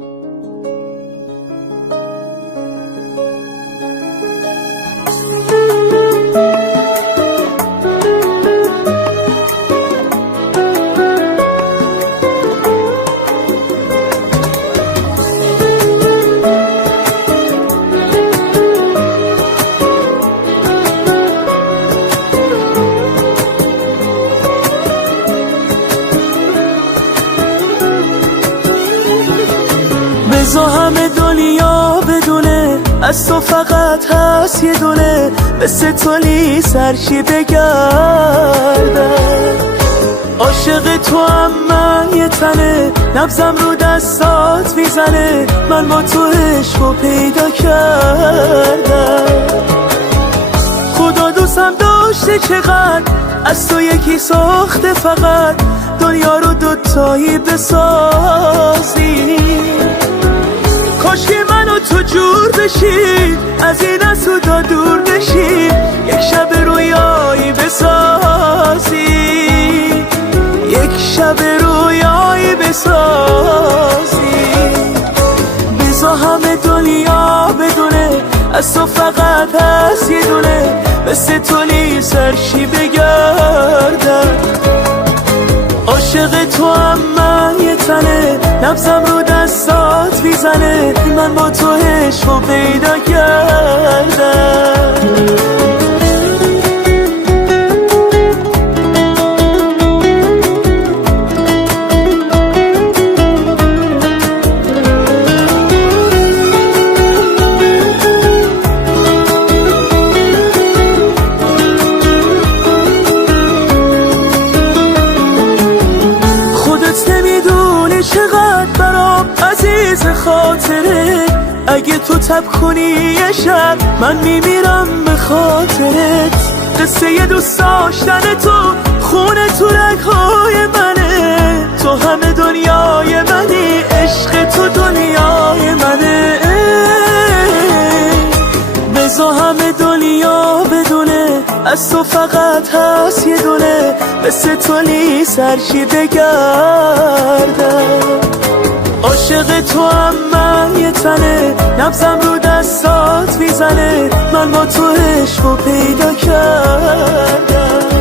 بزا همه دنیا بدونه از تو فقط هست یه دونه، مثل تو سرشی بگردم. عاشق تو هم من یه تنه، نبزم رو دستات میزنه، من با تو عشقو پیدا کردم. خدا دوستم داشته چقدر، از تو یکی ساخته فقط، دنیا رو دوتایی بسازی. کاش که من و تو جور بشیم، از این از تو دور بشیم، یک شب رویایی بسازی، یک شب رویایی بسازی. بزا همه دنیا بدونه از تو فقط هست یه دونه، مثل تو سرشی بگردم. عاشق تو هم من یه تنه، نبزم رو دستات میزنه، من با تو عشقو پیدا کردم. خاطره اگه تو تب کنی یه شب، من میمیرم به خاطرت. قصه یه دوست داشتن تو، خونه تو رگهای منه، تو همه دنیای منی، عشق تو دنیای منه. بزا همه دنیا بدونه از تو فقط هست یه دونه، مثل تو سرشی بگردم. عاشق تو هم من یه تنه، نبزم رو دستات میزنه، من با تو عشقو پیدا کردم.